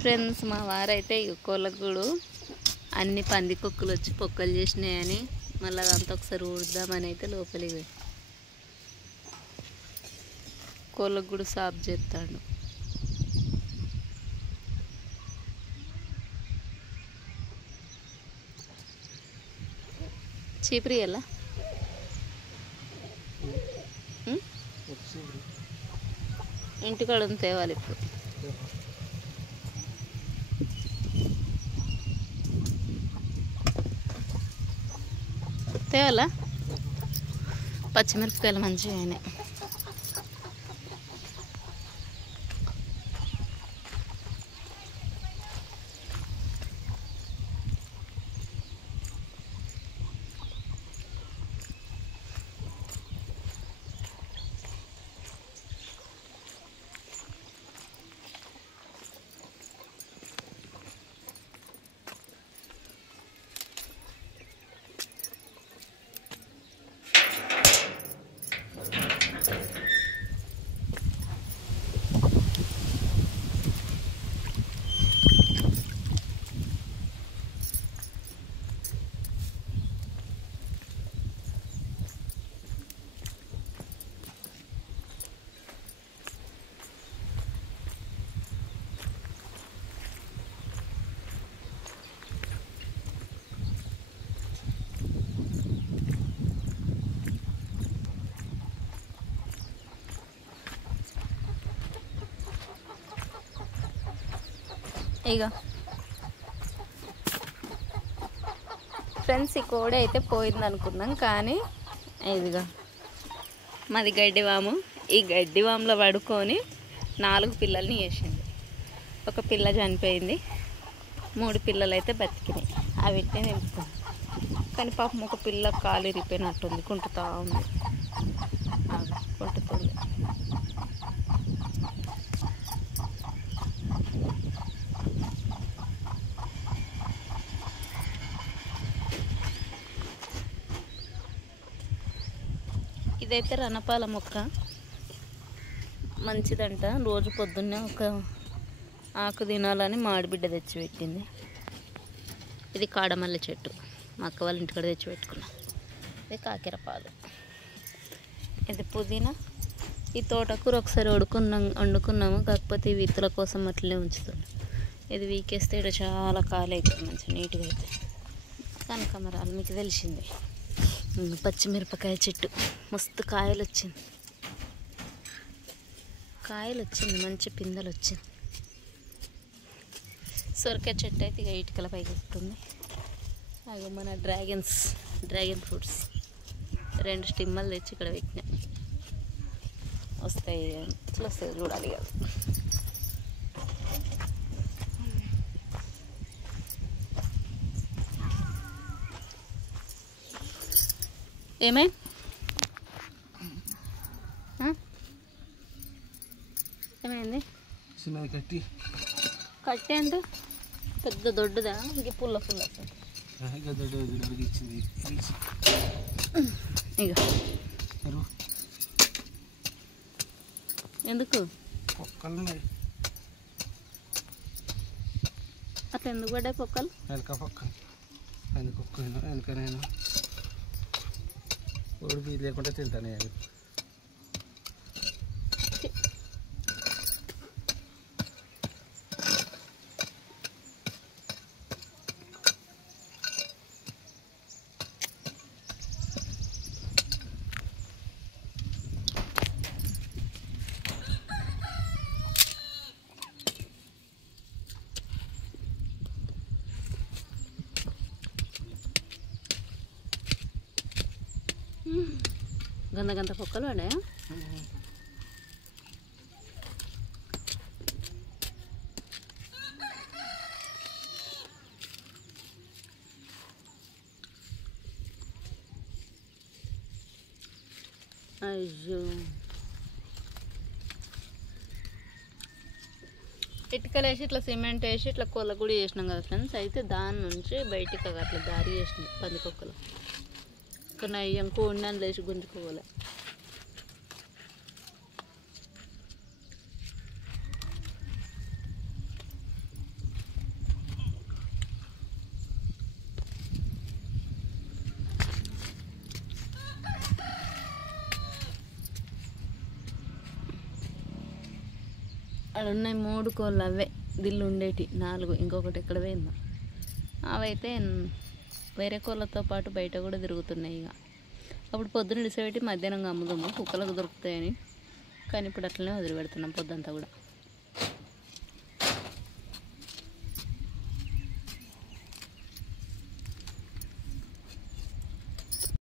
Friends, మా వారైతే కోళ్ళగూడు అన్ని పంది కుక్కలు వచ్చి పొక్కలు చేసినాయని మళ్ళీ అదంతా ఒకసారి ఊడుద్దామని అయితే లోపలికి కోళ్ళగూడు సాఫ్ చేస్తాడు. చీపురి ఎలా ఇంటికాడ తేవాలి ఇప్పుడు. తేవాలా? పచ్చిమిరపకాయలు మంచిగా అయినాయి. ఇక ఫ్రెండ్స్, ఈ కోడి అయితే పోయింది అనుకున్నాం, కానీ ఇదిగా మాది గడ్డివాము. ఈ గడ్డివాములో పడుకొని 4 పిల్లల్ని వేసింది. ఒక పిల్ల చనిపోయింది, 3 పిల్లలు అయితే బతికినాయి. అవిటినే నిలుపుతుంది. కానీ పాపం ఒక పిల్ల కాలు ఇరిపోయినట్టుంది, కుంటుతా ఉంది, కుంటుతుంది. ఇదైతే రణపాల మొక్క, మంచిదంట. రోజు పొద్దున్నే ఒక ఆకు తినాలని మాడిబిడ్డ తెచ్చిపెట్టింది. ఇది కాడమల్లె చెట్టు, మా అక్క వాళ్ళ ఇంటికాడ తెచ్చిపెట్టుకున్నాం. ఇది కాకిరపాదు, ఇది పుదీనా. ఈ తోటకూర ఒకసారి వండుకున్నాము, కాకపోతే ఈ విత్తుల కోసం అట్లనే ఉంచుతున్నాం. ఇది వీకేస్తే ఇక్కడ చాలా ఖాళీ అవుతుంది, మంచిగా నీట్గా అవుతుంది. కనకమరాలు మీకు తెలిసింది. పచ్చిమిరపకాయ చెట్టు మస్తు కాయలు వచ్చింది, మంచి పిందెలు వచ్చింది. సొరకాయ చెట్టు అయితే ఇక ఇటుకల పైకి ఎక్కుతుంది. అవి మన డ్రాగన్ ఫ్రూట్స్ 2 స్టిమ్మలు తెచ్చి ఇక్కడ పెట్టినా. వస్తాయి, ఎట్లా వస్తాయి చూడాలి కదా. ఏమైంది? ఏమైంది? కట్టి అంటే పెద్ద దొడ్డుదా? ఇంక పుల్ల ఇక ఎందుకు అట్లా ఎందుకు పడ్డాయి పొక్కలు? వెనకనైనా ఓడిపి లేకుండా తింటానే. గంత పొక్కలు పడ్డాయా? అయ్యో, ఇటుకలు వేసి ఇట్లా సిమెంట్ వేసి ఇట్లా కోళ్ళగూడి చేసినాం కదా ఫ్రెండ్స్. అయితే దాని నుంచి బయటికి అట్లా దారి చేసినాయి పందికొక్కలు. ఇక్కడ నయ్యం కోడిని లేచి గుంజుకోవాలి. అక్కడ ఉన్నాయి 3 కోళ్ళు, అవే దిల్లు ఉండేటి 4, ఇంకొకటి ఎక్కడ పోయిందో. అవైతే వేరే కోళ్ళతో పాటు బయట కూడా తిరుగుతున్నాయి. ఇక అప్పుడు పొద్దున్న ఇడిసిపెట్టి మధ్యాహ్నం అమ్ముదాము, కుక్కలకు దొరుకుతాయని. కానీ ఇప్పుడు అట్లనే వదిలిపెడుతున్నాం పొద్దంతా కూడా.